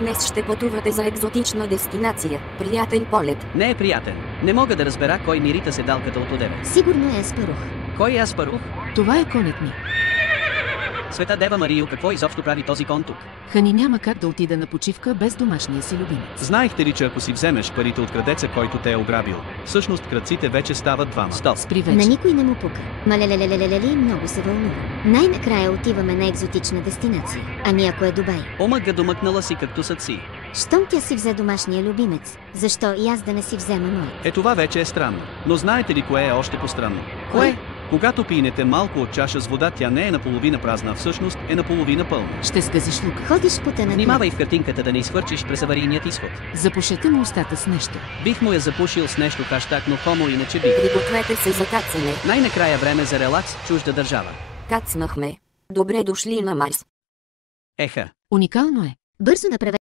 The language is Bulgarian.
Днес ще пътувате за екзотична дестинация. Приятен полет. Не е приятен. Не мога да разбера кой ми рита седалката от одеве. Сигурно е Аспарух. Кой е Аспарух? Това е конят ми. Света Дева Марио, какво изобщо прави този кон тук? Хани няма как да отида на почивка без домашния си любимец. Знаехте ли, че ако си вземеш парите от крадеца, който те е ограбил, всъщност крадците вече стават двама? Стоп. Спри На вече. никой не му пука. Малелелелелелели, много се вълнува. Най-накрая отиваме на екзотична дестинация. Ами ако е Дубай? Омъга домъкнала си както съд си. Щом тя си взе домашния любимец, защо и аз да не си взема моят? Е, това вече е странно. Но знаете ли кое е още по-странно? Кое? Когато пинете малко от чаша с вода, тя не е наполовина празна, а всъщност е наполовина пълна. Ще сгазиш Лука. Ходиш по тънък. Внимавай в картинката да не изхвърчиш през аварийният изход. Запушете му устата с нещо. Бих му я запушил с нещо хаштаг, но хомо иначе бих. Пригответе се за кацане. Най-накрая време за релакс, чужда държава. Кацнахме. Добре дошли на Марс. Еха. Уникално е. Бързо направете